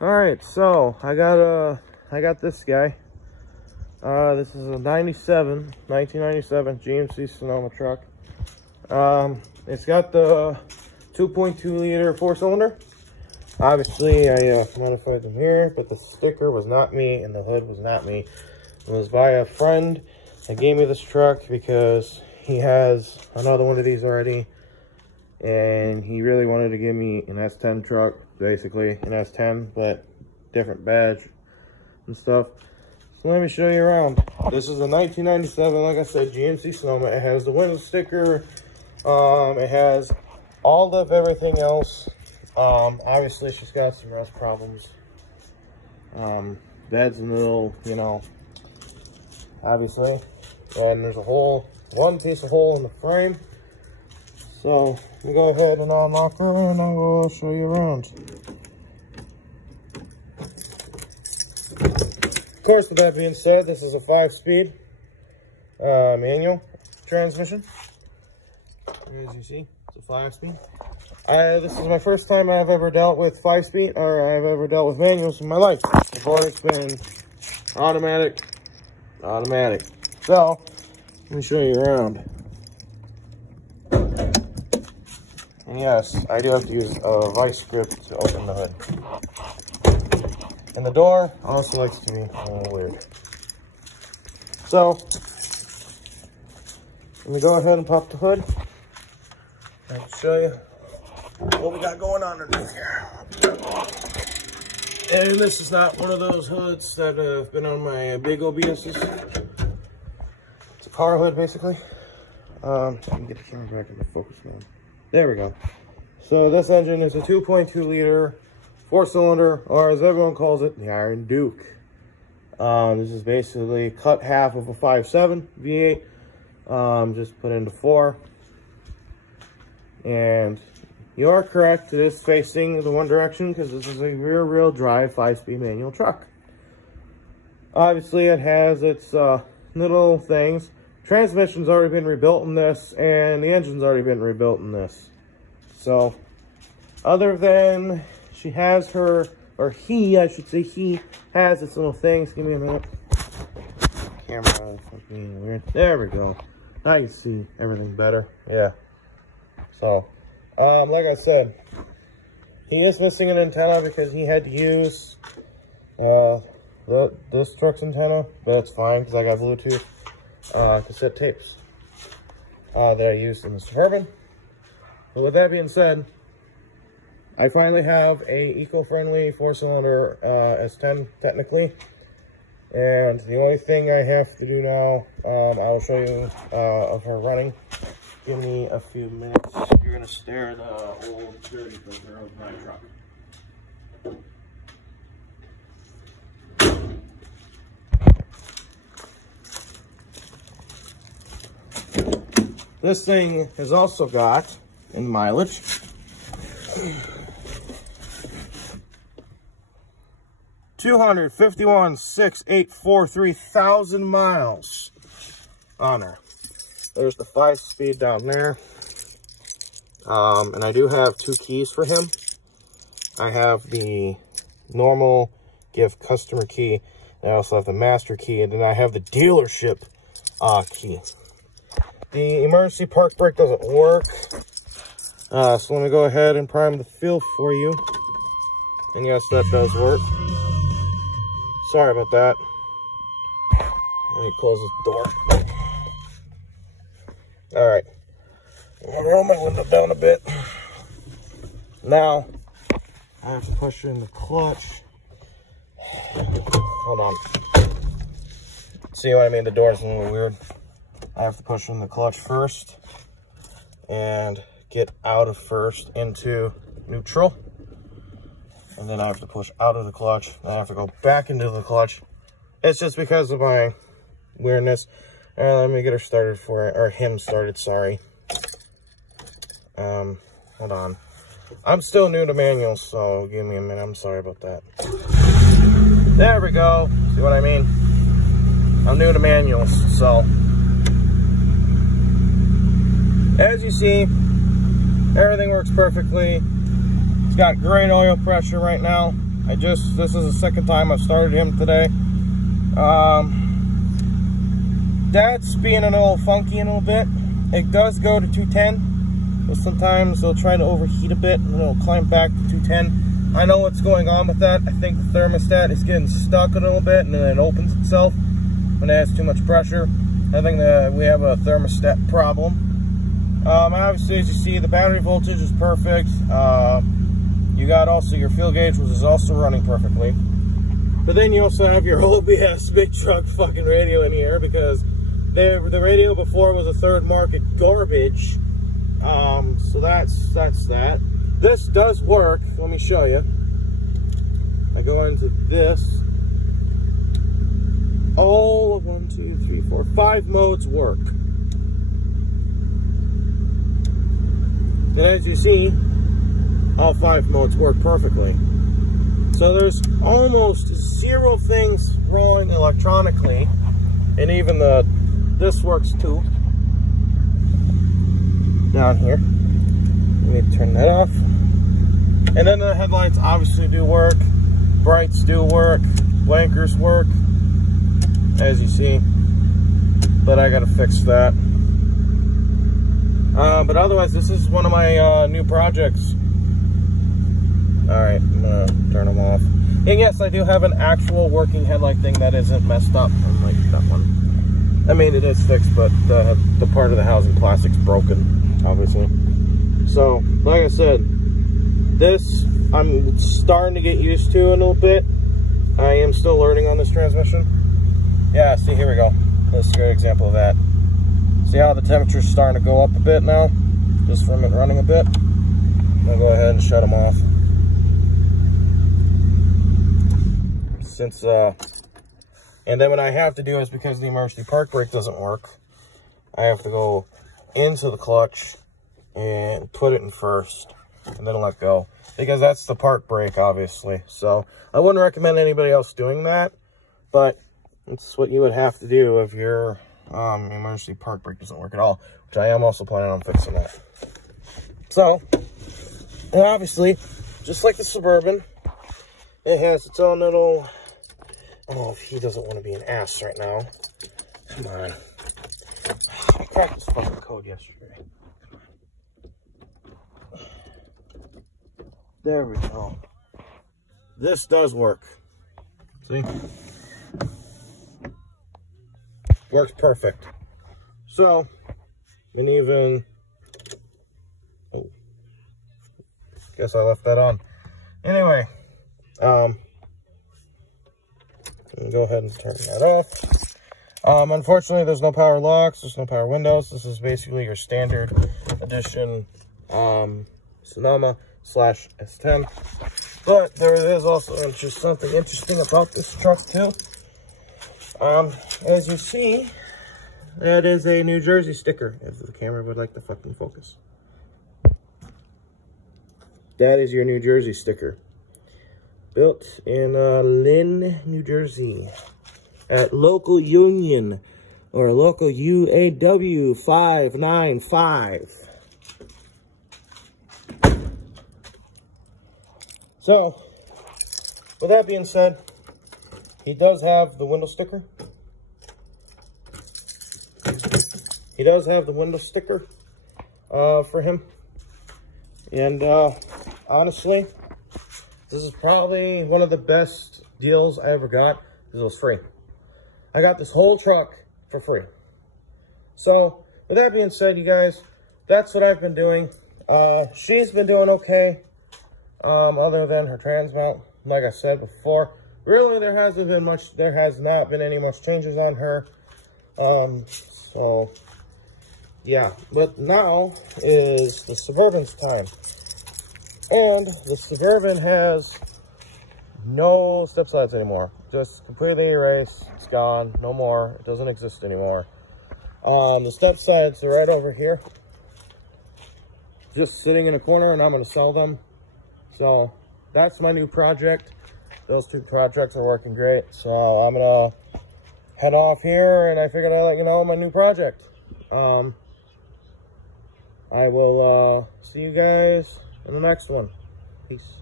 All right, so I got this guy. This is a 1997 GMC Sonoma truck. It's got the 2.2 liter 4-cylinder. Obviously, I modified the mirror, but the sticker was not me and the hood was not me. It was by a friend that gave me this truck because he has another one of these already, and he really wanted to give me an S10 truck, basically an S10, but different badge and stuff. So let me show you around. This is a 1997, like I said, GMC Sonoma. It has the window sticker. It has all of everything else. Obviously she's got some rust problems. Bed's a little, you know, obviously. And there's one piece of hole in the frame. So we go ahead and unlock her and I will show you around. Of course, with that being said, this is a 5-speed manual transmission. As you see, it's a 5-speed. This is my first time I've ever dealt with 5-speed, or I've ever dealt with manuals in my life. Before it's been automatic. So, let me show you around. And yes, I do have to use a vice grip to open the hood. And the door also likes to be a little weird. So, let me go ahead and pop the hood. I can show you what we got going on underneath here. And this is not one of those hoods that have been on my big OBSs. It's a car hood, basically. Let me get the camera back into focus now. There we go. So this engine is a 2.2 liter 4-cylinder, or as everyone calls it, the Iron Duke. This is basically cut half of a 5.7 V8, just put into 4. And you are correct, it is facing the one direction because this is a rear-wheel drive 5-speed manual truck. Obviously, it has its little things. Transmission's already been rebuilt in this, and the engine's already been rebuilt in this. So, other than she has her, or he, I should say, he has its little things. Give me a minute. Camera being weird. There we go. Now you see everything better. Yeah. So, like I said, he is missing an antenna because he had to use this truck's antenna, but it's fine because I got Bluetooth cassette tapes that I used in the Suburban. But with that being said, I finally have a eco-friendly 4-cylinder S10 technically, and the only thing I have to do now, I'll show you of her running. Give me a few minutes. You're gonna stare at the old dirty filter of my truck. This thing has also got, in mileage, 251,643 miles on her. There's the 5-speed down there. And I do have 2 keys for him. I have the normal give customer key. And I also have the master key. And then I have the dealership key. The emergency park brake doesn't work. So let me go ahead and prime the field for you. And yes, that does work. Sorry about that. Let me close this door. Alright. I'm gonna roll my window down a bit. Now, I have to push in the clutch. Hold on. See what I mean? The door's a little weird. I have to push in the clutch first and get out of first into neutral. And then I have to push out of the clutch. Then I have to go back into the clutch. It's just because of my weirdness. Let me get her started or him started, sorry. Hold on. I'm still new to manuals, so give me a minute. I'm sorry about that. There we go. See what I mean? I'm new to manuals, so. As you see, everything works perfectly. It's got great oil pressure right now. This is the second time I've started him today. That's being a little funky a little bit. It does go to 210, but sometimes it'll try to overheat a bit and it'll climb back to 210. I know what's going on with that. I think the thermostat is getting stuck a little bit and then it opens itself when it has too much pressure. I think that we have a thermostat problem. Obviously, as you see, the battery voltage is perfect. You got also your fuel gauge, which is also running perfectly. But then you also have your OBS big truck fucking radio in here, because the radio before was a third market garbage. So that's that. This does work. Let me show you. I go into this. All 1, 2, 3, 4, 5 modes work. And as you see, all 5 modes work perfectly. So there's almost 0 things wrong electronically, and even this works too. Down here, let me turn that off. And then the headlights obviously do work, brights do work, blinkers work, as you see. But I gotta fix that. But otherwise, this is one of my new projects. Alright, I'm gonna turn them off. And yes, I do have an actual working headlight thing that isn't messed up, unlike that one. I mean, it is fixed, but the part of the housing plastic's broken, obviously. So, like I said, this I'm starting to get used to a little bit. I am still learning on this transmission. Yeah, see, here we go. This is a good example of that. See how the temperature's starting to go up a bit now? Just from it running a bit. I'm gonna go ahead and shut them off. And then what I have to do is, because the emergency park brake doesn't work, I have to go into the clutch and put it in first and then let go, because that's the park brake, obviously. So I wouldn't recommend anybody else doing that, but it's what you would have to do if your emergency park brake doesn't work at all, which I am also planning on fixing that. So, and obviously, just like the Suburban, it has its own little... Oh, if he doesn't want to be an ass right now. Come on. I cracked this fucking code yesterday. Come on. There we go. This does work. See? Works perfect. So, and even... Oh. Guess I left that on. Anyway. Go ahead and turn that off. Unfortunately, there's no power locks, there's no power windows. This is basically your standard edition Sonoma /S10. But there is also just something interesting about this truck too. As you see, that is a New Jersey sticker, if the camera would like to fucking focus. That is your New Jersey sticker. Built in Lynn, New Jersey, at local Union, or local UAW 595. So, with that being said, he does have the window sticker. He does have the window sticker for him. And honestly, this is probably one of the best deals I ever got, because it was free. I got this whole truck for free. So, with that being said, you guys, that's what I've been doing. She's been doing okay, other than her trans mount. Like I said before, really there has not been any much changes on her. So, yeah. But now is the Suburban's time. And the Suburban has no step sides anymore. Just completely erased. It's gone. No more. It doesn't exist anymore. The step sides are right over here. Just sitting in a corner, and I'm going to sell them. So that's my new project. Those two projects are working great. So I'm going to head off here, and I figured I'd let you know my new project. I will see you guys in the next one. Peace.